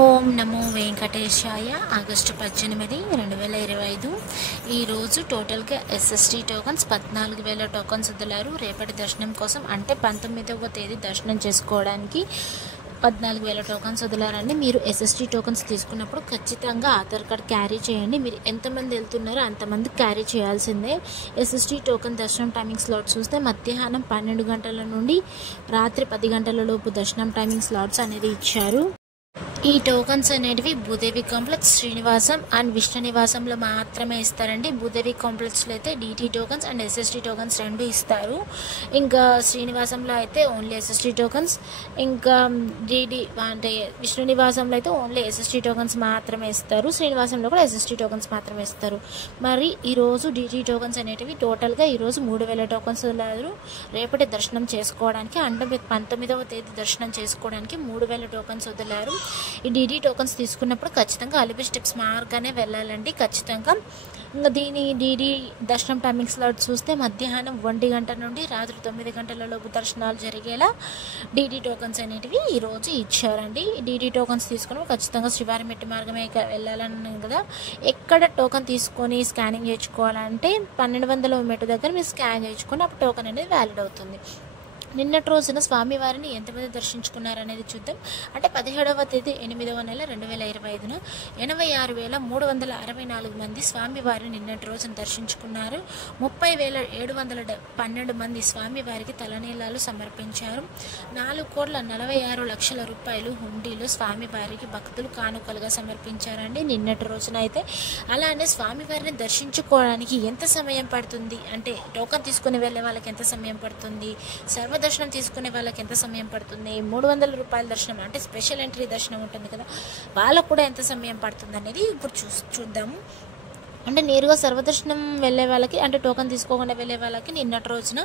ఓం నమో వెంకటేశాయ. August 18, 2025 ఈరోజు టోటల్గా SST tokens 14,000 tokens వదిలారు. రేపటి దర్శనం కోసం అంటే 19వ తేదీ దర్శనం చేసుకోవడానికి 14,000 టోకన్స్ వదిలారండి. మీరు ఎస్ఎస్టీ టోకన్స్ తీసుకున్నప్పుడు ఖచ్చితంగా ఆధార్ కార్డ్ క్యారీ చేయండి. మీరు ఎంతమంది వెళ్తున్నారో అంతమంది క్యారీ చేయాల్సిందే. ఎస్ఎస్టీ టోకన్ దర్శనం టైమింగ్ స్లాట్ చూస్తే మధ్యాహ్నం 12 గంటల నుండి రాత్రి 10 గంటల లోపు దర్శనం టైమింగ్ స్లాట్స్ అనేది ఇచ్చారు. ఈ టోకన్స్ అనేటివి భూదేవి కాంప్లెక్స్, శ్రీనివాసం అండ్ విష్ణు నివాసంలో మాత్రమే ఇస్తారండి. భూదేవి కాంప్లెక్స్లో అయితే DT tokens and SST tokens రెండు ఇస్తారు. ఇంకా శ్రీనివాసంలో అయితే ఓన్లీ ఎస్ఎస్టీ టోకన్స్, ఇంకా డిడి అంటే విష్ణు నివాసంలో అయితే ఓన్లీ ఎస్ఎస్టీ టోకన్స్ మాత్రమే ఇస్తారు. శ్రీనివాసంలో కూడా ఎస్ఎస్టీ టోకన్స్ మాత్రమే ఇస్తారు. మరి ఈరోజు డిటీ టోకన్స్ అనేటివి టోటల్గా ఈరోజు 3,000 టోకన్స్ వదిలారు. రేపటి దర్శనం చేసుకోవడానికి అంటే 19వ తేదీ దర్శనం చేసుకోవడానికి 3,000 టోకన్స్ వదిలారు. ఈ డీడీ టోకన్స్ తీసుకున్నప్పుడు ఖచ్చితంగా అలిపి స్టెప్స్ మార్గానే వెళ్ళాలండి ఖచ్చితంగా. ఇంకా దీని డీడీ దర్శనం టైమింగ్ స్లాట్ చూస్తే మధ్యాహ్నం 1 గంట నుండి రాత్రి 9 గంటల లోపు దర్శనాలు జరిగేలా డీడీ టోకన్స్ అనేటివి ఈరోజు ఇచ్చారండి. డీడీ టోకన్స్ తీసుకున్నప్పుడు ఖచ్చితంగా శ్రీవారి మెట్టి మార్గమే వెళ్ళాలని కదా. ఎక్కడ టోకన్ తీసుకొని స్కానింగ్ చేయించుకోవాలంటే 1200 మెట్టు దగ్గర మీరు స్కాన్ చేయించుకొని అప్పుడు టోకన్ అనేది వ్యాలిడ్ అవుతుంది. నిన్నటి రోజున స్వామివారిని ఎంతమంది దర్శించుకున్నారనేది చూద్దాం. అంటే 17వ తేదీ 8వ నెల 2025న 86,364 మంది స్వామివారిని నిన్నటి రోజున దర్శించుకున్నారు. 30,712 మంది స్వామివారికి తలనీలాలు సమర్పించారు. 4,46,00,000 రూపాయలు హుండీలో స్వామివారికి భక్తులు కానుకలుగా సమర్పించారండి నిన్నటి రోజున అయితే. అలానే స్వామివారిని దర్శించుకోవడానికి ఎంత సమయం పడుతుంది అంటే టోకన్ తీసుకుని వెళ్ళే వాళ్ళకి ఎంత సమయం పడుతుంది, సర్వదర్శనం తీసుకునే వాళ్ళకి ఎంత సమయం పడుతుంది, 300 రూపాయల దర్శనం అంటే స్పెషల్ ఎంట్రీ దర్శనం ఉంటుంది కదా వాళ్ళకు కూడా ఎంత సమయం పడుతుంది అనేది ఇప్పుడు చూద్దాము. అంటే నేరుగా సర్వదర్శనం వెళ్ళే వాళ్ళకి అంటే టోకన్ తీసుకోకుండా వెళ్ళే వాళ్ళకి నిన్నటి రోజున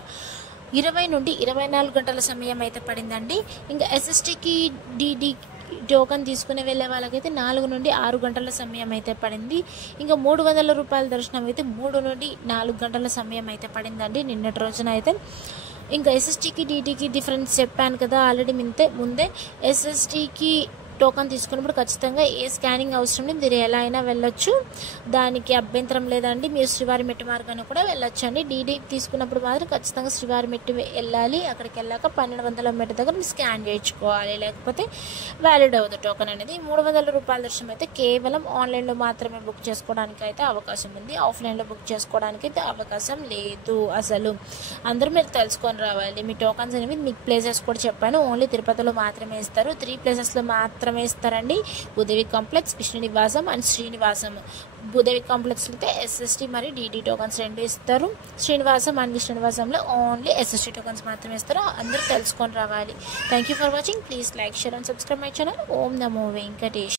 20 నుండి 24 గంటల సమయం అయితే పడిందండి. ఇంకా ఎస్ఎస్టీకి డిడి టోకన్ తీసుకుని వెళ్ళే వాళ్ళకైతే 4 నుండి 6 గంటల సమయం అయితే పడింది. ఇంకా 300 రూపాయల దర్శనం అయితే 3 నుండి 4 గంటల సమయం అయితే పడిందండి నిన్నటి రోజున అయితే. ఇంకా ఎస్ఎస్టీకి డీటీకి డిఫరెన్స్ చెప్పాను కదా ఆల్రెడీ ముందే. ఎస్ఎస్టీకి టోకన్ తీసుకున్నప్పుడు ఖచ్చితంగా ఏ స్కానింగ్ అవసరం లేదు, మీరు ఎలా అయినా వెళ్ళొచ్చు, దానికి అభ్యంతరం లేదండి. మీరు శ్రీవారి మెట్టి మార్గాన్ని కూడా వెళ్ళొచ్చు అండి. డీడీ తీసుకున్నప్పుడు మాత్రం ఖచ్చితంగా శ్రీవారి మెట్టి వెళ్ళాలి. అక్కడికి వెళ్ళాక 1200 మెట్టు దగ్గర మీరు స్కాన్ చేయించుకోవాలి, లేకపోతే వ్యాలిడ్ అవ్వదు టోకన్ అనేది. 300 రూపాయల దర్శనం అయితే కేవలం ఆన్లైన్లో మాత్రమే బుక్ చేసుకోవడానికి అయితే అవకాశం ఉంది. ఆఫ్లైన్లో బుక్ చేసుకోవడానికి అయితే అవకాశం లేదు అసలు. అందరూ మీరు తెలుసుకొని రావాలి. మీ టోకన్స్ అనేవి మీకు ప్లేసెస్ కూడా చెప్పాను, ఓన్లీ తిరుపతిలో మాత్రమే ఇస్తారు. 3 ప్లేసెస్లో మాత్రమే ఇస్తారండి. భూదేవి కాంప్లెక్స్, విష్ణు నివాసం అండ్ శ్రీనివాసం. భూదేవి కాంప్లెక్స్లో అయితే ఎస్ఎస్టీ మరియు డిడి టోకన్స్ రెండు ఇస్తారు. శ్రీనివాసం అండ్ విష్ణు నివాసంలో ఓన్లీ ఎస్ఎస్టీ టోకన్స్ మాత్రమే ఇస్తారు. అందరూ తెలుసుకొని రావాలి. Thank you for watching. Please like, share and subscribe my channel. ఓం నమో వెంకటేష్.